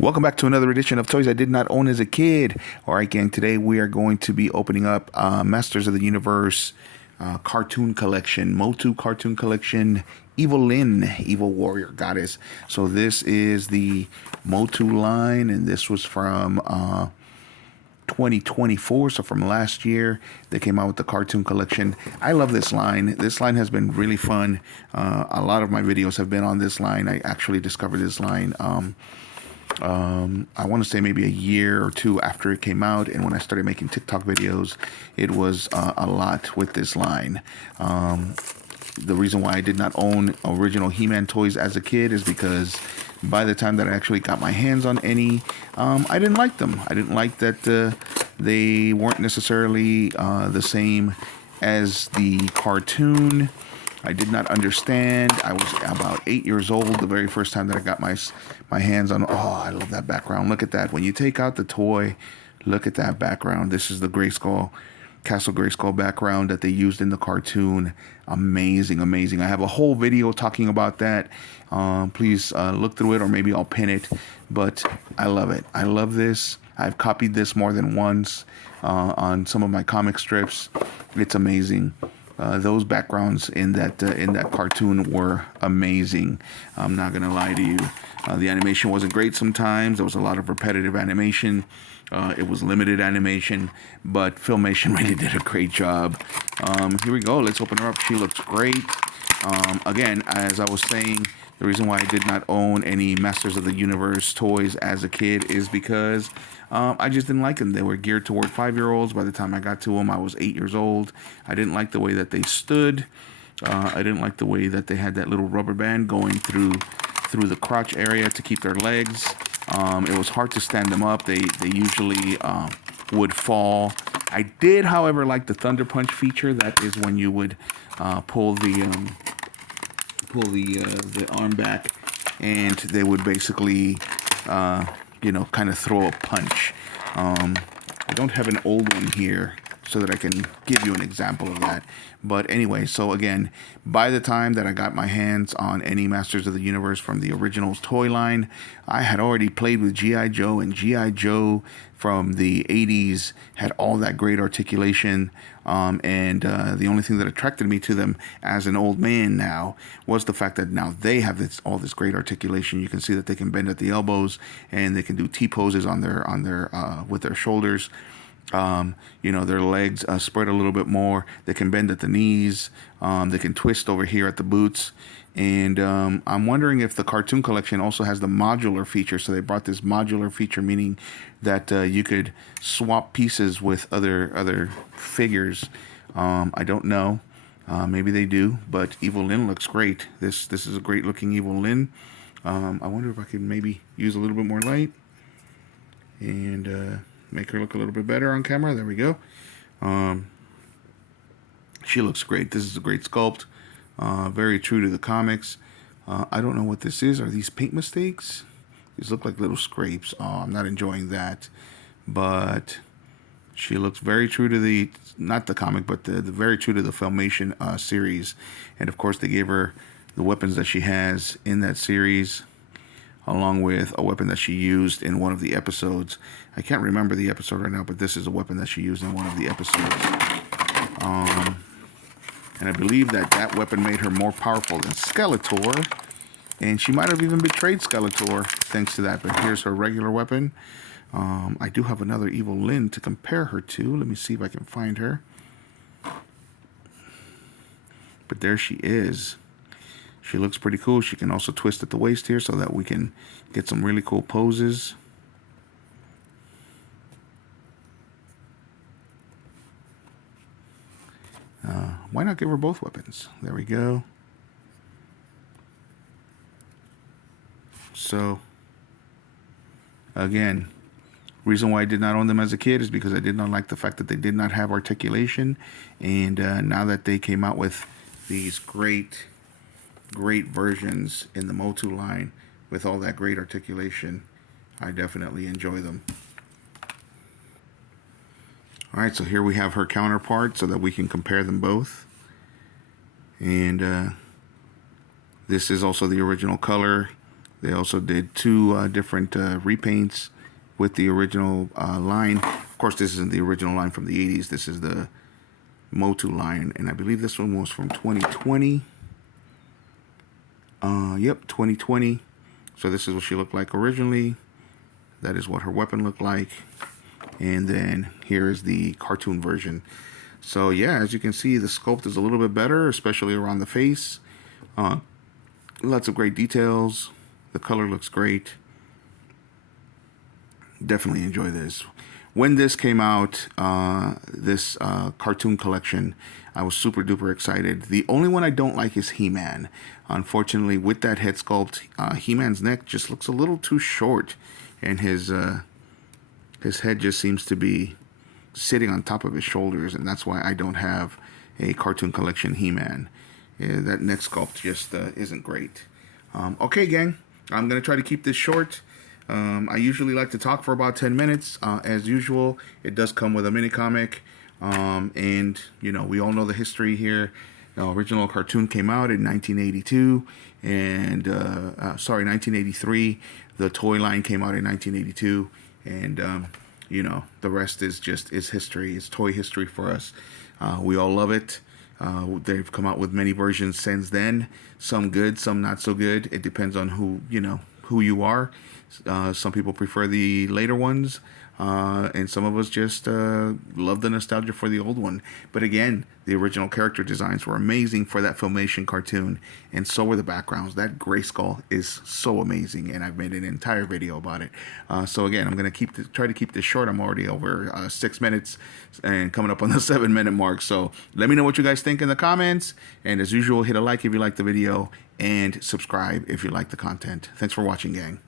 Welcome back to another edition of Toys I Did Not Own as a Kid. All right, gang, today we are going to be opening up Masters of the Universe cartoon collection, MOTU cartoon collection, Evil-Lyn, Evil Warrior Goddess. So this is the MOTU line, and this was from 2024, so from last year. They came out with the cartoon collection. I love this line. This line has been really fun. A lot of my videos have been on this line. I actually discovered this line I want to say maybe a year or two after it came out, and when I started making TikTok videos, it was a lot with this line. The reason why I did not own original He-Man toys as a kid is because by the time that I actually got my hands on any, I didn't like them. I didn't like that they weren't necessarily the same as the cartoon. I did not understand. I was about 8 years old the very first time that I got my hands on. Oh, I love that background. Look at that. When you take out the toy, look at that background. This is the Grayskull, Castle Grayskull background that they used in the cartoon. Amazing, amazing. I have a whole video talking about that. Please look through it, or maybe I'll pin it. But I love it. I love this. I've copied this more than once on some of my comic strips. It's amazing. Those backgrounds in that cartoon were amazing. I'm not gonna lie to you. The animation wasn't great sometimes. There was a lot of repetitive animation. It was limited animation, but Filmation really did a great job. Here we go. Let's open her up. She looks great. Again, as I was saying, the reason why I did not own any Masters of the Universe toys as a kid is because I just didn't like them. They were geared toward 5-year-olds. By the time I got to them, I was 8 years old. I didn't like the way that they stood. I didn't like the way that they had that little rubber band going through the crotch area to keep their legs. It was hard to stand them up. They usually would fall. I did, however, like the Thunder Punch feature. That is when you would pull the arm back, and they would basically kind of throw a punch. I don't have an old one here so that I can give you an example of that. But anyway, so again, by the time that I got my hands on any Masters of the Universe from the originals toy line, I had already played with G.I. Joe, and G.I. Joe from the 80s had all that great articulation. And the only thing that attracted me to them as an old man now was the fact that now they have all this great articulation. You can see that they can bend at the elbows, and they can do T-poses on their with their shoulders. Their legs spread a little bit more. They can bend at the knees. They can twist over here at the boots. And I'm wondering if the cartoon collection also has the modular feature. So they brought this modular feature, meaning that you could swap pieces with other figures. I don't know. Maybe they do. But Evil-Lyn looks great. This is a great looking Evil-Lyn. I wonder if I could maybe use a little bit more light and make her look a little bit better on camera. There we go. She looks great. This is a great sculpt. Very true to the comics. I don't know what this is. Are these paint mistakes? These look like little scrapes. Oh, I'm not enjoying that. But she looks very true to not the comic, but the very true to the Filmation series. And of course, they gave her the weapons that she has in that series, along with a weapon that she used in one of the episodes. I can't remember the episode right now, but this is a weapon that she used in one of the episodes. And I believe that weapon made her more powerful than Skeletor, and she might have even betrayed Skeletor thanks to that. But here's her regular weapon. I do have another Evil-Lyn to compare her to. Let me see if I can find her. But there she is. She looks pretty cool. She can also twist at the waist here so that we can get some really cool poses. Why not give her both weapons? There we go. So, again, reason why I did not own them as a kid is because I did not like the fact that they did not have articulation. And now that they came out with these great versions in the MOTU line with all that great articulation, I definitely enjoy them. All right, so here we have her counterpart so that we can compare them both. And this is also the original color. They also did two different repaints with the original line. Of course, this isn't the original line from the 80s. This is the MOTU line, and I believe this one was from 2020. Yep, 2020. So this is what she looked like originally. That is what her weapon looked like. And then here is the cartoon version. So yeah, as you can see, the sculpt is a little bit better, especially around the face. Lots of great details. The color looks great. Definitely enjoy this. When this came out, this cartoon collection, I was super duper excited. The only one I don't like is He-Man. Unfortunately, with that head sculpt, He-Man's neck just looks a little too short, and his head just seems to be sitting on top of his shoulders, and that's why I don't have a cartoon collection He-Man. Yeah, that neck sculpt just isn't great. Okay, gang, I'm gonna try to keep this short. I usually like to talk for about 10 minutes. As usual, it does come with a mini comic. And, you know, we all know the history here. The original cartoon came out in 1982. And, 1983. The toy line came out in 1982. And, you know, the rest is history. It's toy history for us. We all love it. They've come out with many versions since then. Some good, some not so good. It depends on who you are. Some people prefer the later ones, and some of us just love the nostalgia for the old one. But again, the original character designs were amazing for that Filmation cartoon, and so were the backgrounds. That Grayskull is so amazing, and I've made an entire video about it. So again, I'm gonna try to keep this short. I'm already over 6 minutes and coming up on the 7-minute mark. So let me know what you guys think in the comments, and as usual, hit a like if you like the video, and subscribe if you like the content. Thanks for watching, gang.